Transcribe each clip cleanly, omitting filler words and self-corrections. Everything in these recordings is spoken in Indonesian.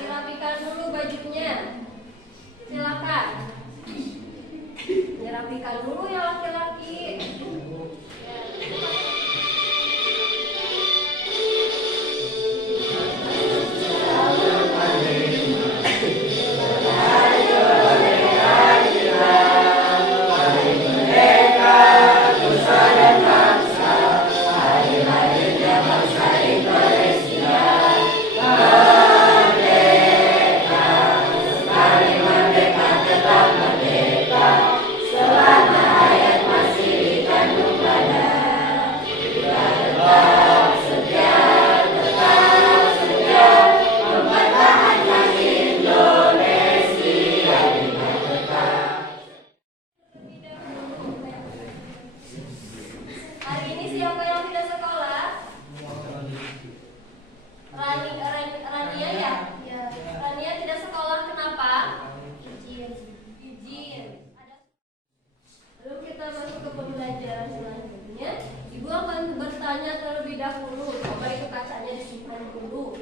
dirapikan dulu bajunya. Silakan. Dirapikan dulu ya laki-laki. Hari ini siapa yang tidak sekolah? Rania ya? Rania tidak sekolah kenapa? Izin. Lalu kita masuk ke pembelajaran selanjutnya. Ibu akan bertanya terlebih dahulu. Coba itu kacanya disimpan dulu.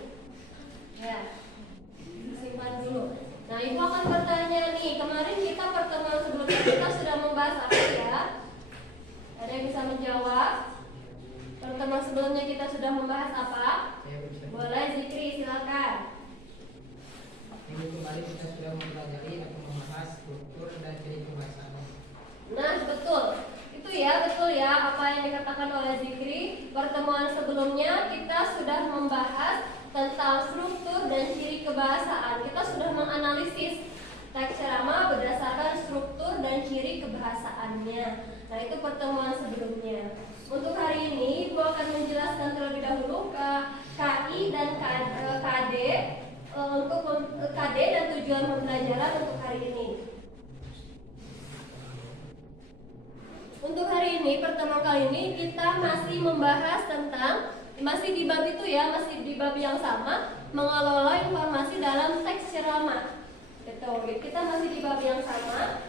Ya, disimpan dulu. Nah, ibu akan bertanya nih. Kemarin kita pertemuan sebelumnya kita sudah membahas apa ya? Ada yang bisa menjawab? Pertemuan sebelumnya kita sudah membahas apa? Boleh Zikri, silakan. Minggu kemarin kita sudah mempelajari atau membahas struktur dan ciri kebahasaan. Nah, betul. Itu ya, betul ya apa yang dikatakan oleh Zikri. Pertemuan sebelumnya kita sudah membahas tentang struktur dan ciri kebahasaan. Kita sudah menganalisis teks ceramah berdasarkan struktur dan ciri kebahasaannya. Nah, itu pertemuan sebelumnya. Untuk hari ini, Ibu akan menjelaskan terlebih dahulu ke KI dan KD untuk KD dan tujuan pembelajaran untuk hari ini. Untuk hari ini, pertemuan kali ini kita masih membahas tentang masih di bab itu ya, masih di bab yang sama, mengelola informasi dalam teks ceramah. Betul, kita masih di bab yang sama.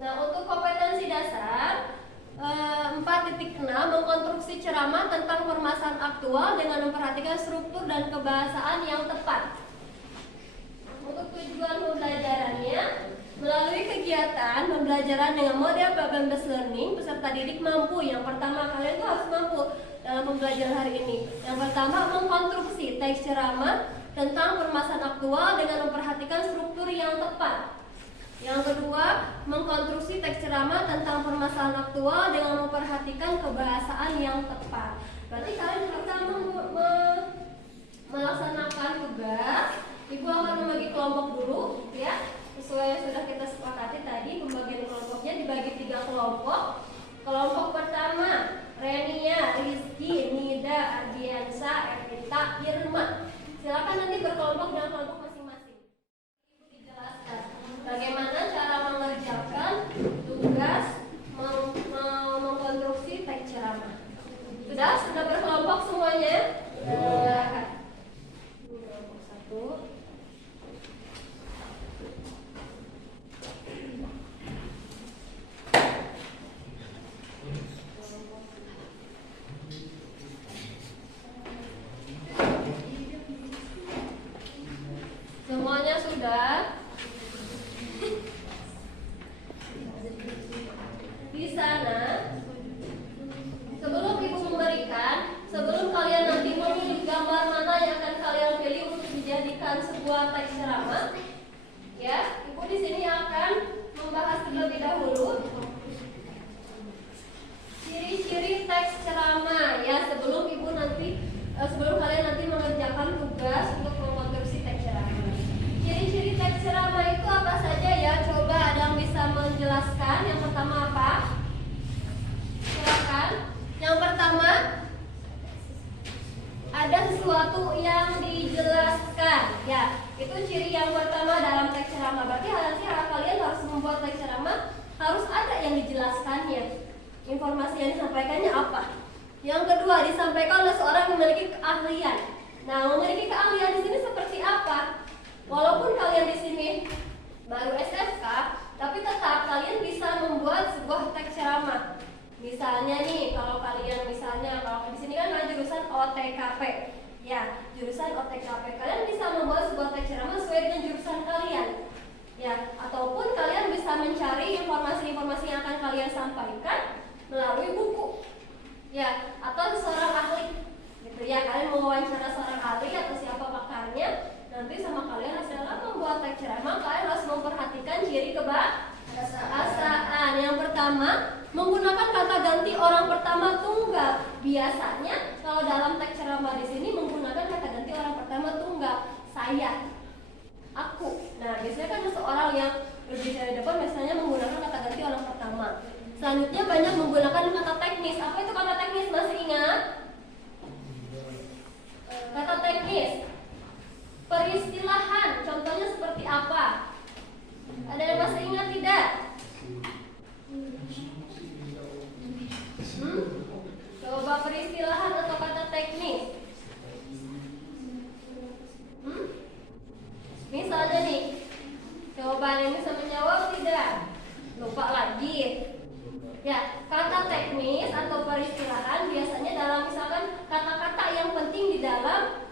Nah, untuk kompetensi dasar 4.6 mengkonstruksi ceramah tentang permasalahan aktual dengan memperhatikan struktur dan kebahasaan yang tepat. Untuk tujuan pembelajarannya, melalui kegiatan pembelajaran dengan model problem-based learning, peserta didik mampu. Yang pertama, kalian tuh harus mampu dalam pembelajaran hari ini. Yang pertama, mengkonstruksi teks ceramah tentang permasalahan aktual dengan memperhatikan struktur yang tepat. Yang kedua, mengkonstruksi teks ceramah tentang permasalahan aktual dengan memperhatikan kebahasaan yang tepat. Berarti kalian bisa melaksanakan tugas. Ibu akan membagi kelompok dulu, ya. Sesuai yang sudah kita sepakati tadi, pembagian kelompoknya dibagi 3 kelompok. Kelompok pertama, Renia, Rizky, Nida, Ardiansa, Evita, Irma. Silakan nanti berkelompok dengan kelompok masing-masing. Ibu dijelaskan bagaimana cara mengerjakan tugas mengkonstruksi teks ceramah. Sudah berkelompok semuanya? Silakan. Kelompok 1. Semuanya sudah? Di sana, sebelum ibu memberikan, sebelum kalian nanti memilih gambar mana yang akan kalian pilih untuk dijadikan sebuah teks ceramah, ya, ibu di sini akan membahas terlebih dahulu ciri-ciri teks ceramah, ya, sebelum kalian nanti mengerjakan tugas untuk mengkonstruksi teks ceramah. Ciri-ciri teks ceramah itu apa saja ya? Coba ada yang bisa menjelaskan. Yang pertama apa? Silakan. Yang pertama, ada sesuatu yang dijelaskan. Ya, itu ciri yang pertama dalam teks ceramah. Berarti kalian harus membuat teks ceramah harus ada yang dijelaskannya. Informasi yang disampaikannya apa? Yang kedua, disampaikan oleh seorang yang memiliki keahlian. Nah, memiliki keahlian di sini seperti apa? Walaupun kalian di sini membuat teks ceramah, kalian harus memperhatikan ciri kebahasaan. Yang pertama, menggunakan kata ganti orang pertama tunggal. Biasanya kalau dalam teks ceramah di sini menggunakan kata ganti orang pertama tunggal. Saya, aku. Nah, biasanya kan seseorang yang berbicara di depan biasanya menggunakan kata ganti orang pertama. Selanjutnya banyak menggunakan kata teknis. Apa itu kata teknis? Masih ingat? Kata teknis. Peristilahan. Contohnya seperti apa? Ada yang masih ingat tidak? Coba peristilahan atau kata teknis. Misalnya nih, coba ada yang bisa menjawab tidak? Lupa lagi. Ya, kata teknis atau peristilahan biasanya dalam misalkan kata-kata yang penting di dalam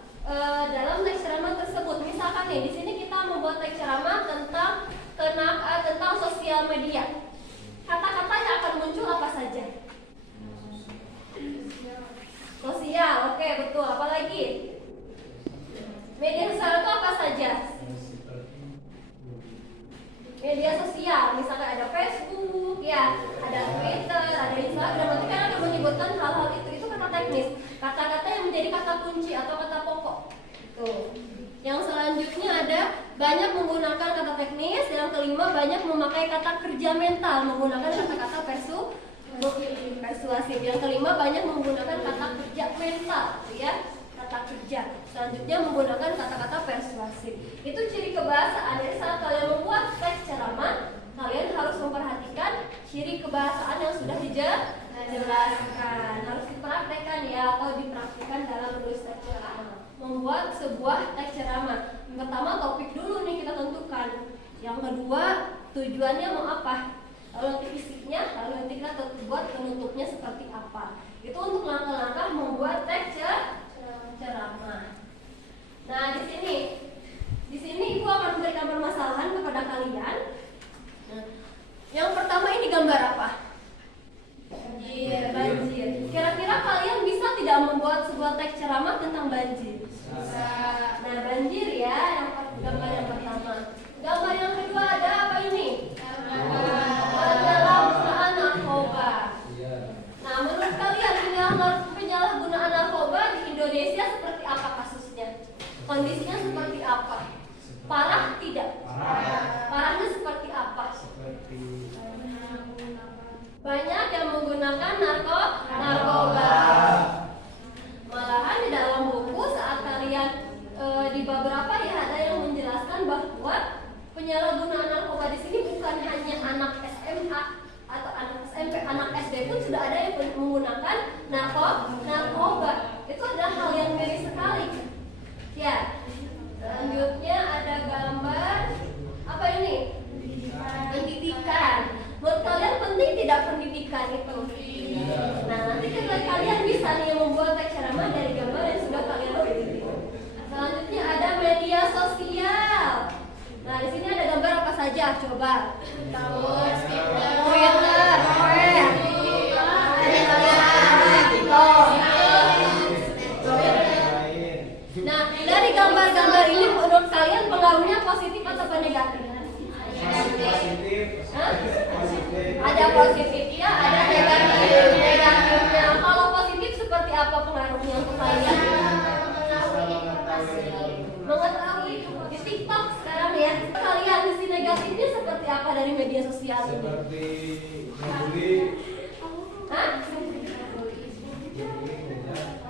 teks ceramah tersebut. Misalkan nih, di sini kita membuat teks ceramah tentang sosial media. Kata-kata yang akan muncul apa saja? Sosial, oke, betul. Apalagi? Media sosial itu apa saja? Media sosial, misalkan ada Facebook, ya, ada Twitter, ada Instagram. Nanti kan akan menyebutkan hal-hal itu kata teknis. Kata-kata yang menjadi kata kunci atau kata pokok. Tuh. Yang selanjutnya ada banyak menggunakan kata teknis. Yang kelima, banyak memakai kata kerja mental, menggunakan kata-kata persuasif. Yang kelima, banyak menggunakan kata kerja mental, ya, kata kerja. Selanjutnya menggunakan kata-kata persuasif. Itu ciri kebahasaan. Jadi saat kalian membuat teks ceramah, kalian harus memperhatikan ciri kebahasaan yang sudah dijelaskan. Harus dipraktekkan ya, atau dipraktikkan dalam menulis teks ceramah. Membuat sebuah teks ceramah. Pertama, topik dulu nih kita tentukan. Yang kedua, tujuannya mau apa? Lalu nanti fisiknya, lalu nanti kita buat penutupnya seperti apa. Itu untuk langkah-langkah membuat teks ceramah. Nah, di sini Ibu akan memberikan permasalahan kepada kalian. Nah, yang pertama ini gambar apa? Banjir. Kira-kira kalian bisa tidak membuat sebuah teks ceramah tentang banjir? Bisa. Nah, banjir ya, gambar yang pertama. Gambar yang kedua ada apa ini? Penyalahgunaan narkoba. Nah, menurut kalian penyalahgunaan narkoba di Indonesia seperti apa kasusnya? Kondisinya seperti apa? Parah tidak? Parahnya seperti apa? Banyak yang menggunakan narkoba. Malahan di dalam buku saat kalian di beberapa ya ada yang menjelaskan bahwa penyalahgunaan narkoba di sini bukan hanya anak SMA atau anak SMP, anak SD pun sudah ada yang menggunakan narkoba. Itu adalah hal yang miris sekali. Ya. Selanjutnya ada gambar apa ini? Pendidikan. Menurut kalian penting tidak pendidikan itu? Nah, nanti kalian bisa nih membuat teks ceramah dari gambar yang sudah kalian pilih. Selanjutnya ada media sosial. Nah, di sini ada gambar apa saja? Coba. Twitter, Nah, dari gambar-gambar ini menurut kalian pengaruhnya positif atau negatif? Ada positifnya, ada negatifnya. Kalau positif seperti apa pengaruhnya untuk kalian? Mengetahui di TikTok sekarang ya. Kalian sisi negatifnya seperti apa dari media sosial ini? Seperti membuli.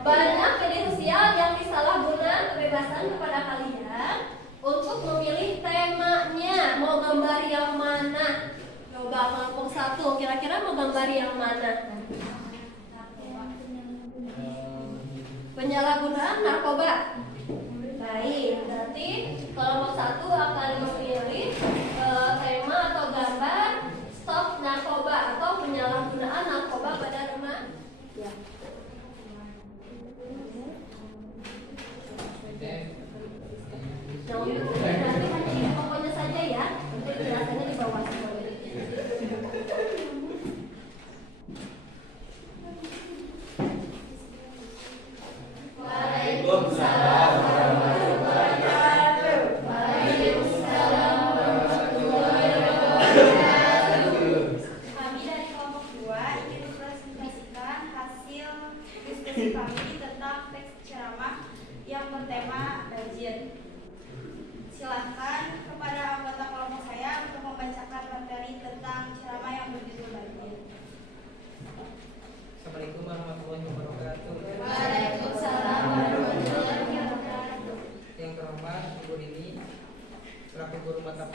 Banyak media sosial yang disalahgunakan kebebasan kepada kalian untuk memilih temanya. Mau gambar yang mana? Coba kelompok 1, kira-kira mau gambar yang mana? Penyalahgunaan narkoba. Baik, berarti kelompok 1 akan memilih tema atau gambar stop narkoba atau penyalahgunaan narkoba pada remaja. Nanti pokoknya saja ya, nanti penjelasannya di bawah semua. Waalaikumsalam warahmatullahi wabarakatuh. Waalaikumsalam.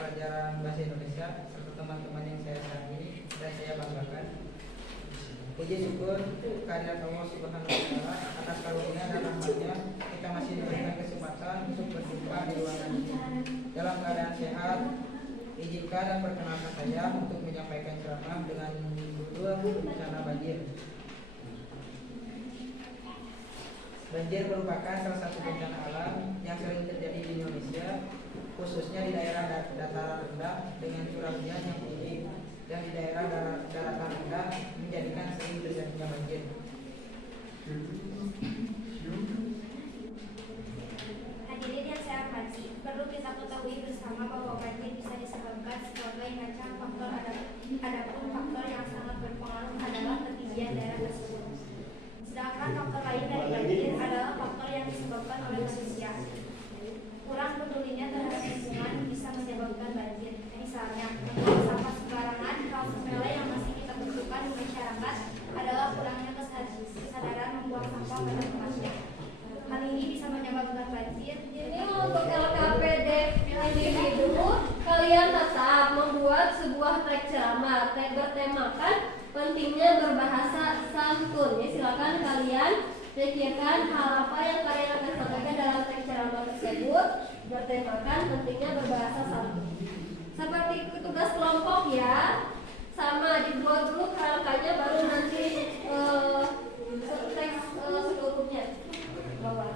pelajaran bahasa Indonesia serta teman-teman yang saya sayangi dan saya banggakan. Puji syukur kehadirat Allah Subhanahu wa Ta'ala atas karunia dan rahmatnya kita masih diberikan kesempatan untuk berjumpa di ruangan ini dalam keadaan sehat. Izinkan dan perkenalkan saya untuk menyampaikan ceramah dengan judul bencana banjir. Banjir merupakan salah satu bencana alam yang sering terjadi di Indonesia, khususnya di daerah dataran rendah dengan curah hujan yang tinggi dan di daerah daratan rendah menjadikan sering terjadinya banjir. Hadirin yang saya hormati, perlu kita ketahui bersama bahwa banjir bisa disebabkan sebagai macam faktor, adapun faktor yang sangat berpengaruh adalah ketinggian daerah tersebut. Sedangkan faktor lain dari banjir adalah faktor yang disebabkan oleh manusia. Kurang pedulinya terhadap lingkungan bisa menyebabkan banjir. Misalnya, membuang sampah sembarangan, hal sepele yang masih kita butuhkan di masyarakat adalah kurangnya kesadaran membuang sampah pada tempatnya. Hal ini bisa menyebabkan banjir. Jadi untuk LKPD individu, kalian tetap membuat sebuah teks ceramah bertemakan pentingnya berbahasa santun. Ya, silakan kalian pikirkan hal apa yang kalian akan sampaikan dalam teks ceramah tersebut bertemakan pentingnya berbahasa santun. Seperti tugas kelompok ya, sama dibuat dulu kerangkanya baru nanti teks seluruhnya. Bawah.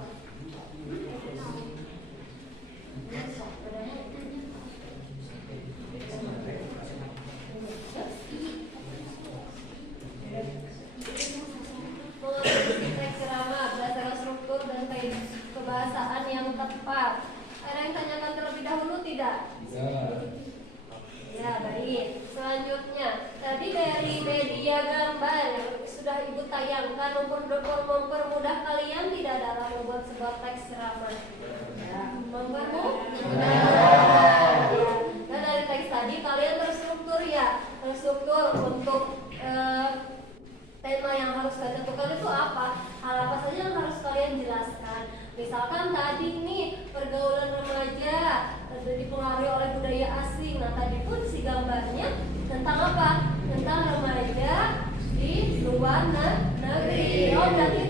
Teks ceramah berdasarkan struktur dan kebahasaan yang tepat. Ada yang tanyakan terlebih dahulu tidak? Ya, baik. Selanjutnya, tadi dari media gambar yang sudah Ibu tayangkan mempermudah kalian tidak dalam membuat sebuah teks ceramah. Ya, mempermudah. Dan dari teks tadi kalian terstruktur ya, terstruktur untuk tema yang harus kalian tentukan itu apa? Hal apa saja yang harus kalian jelaskan? Misalkan tadi nih pergaulan remaja dipengaruhi oleh budaya asing. Nah tadi pun si gambarnya tentang apa? Tentang remaja di luar negeri. Oh berarti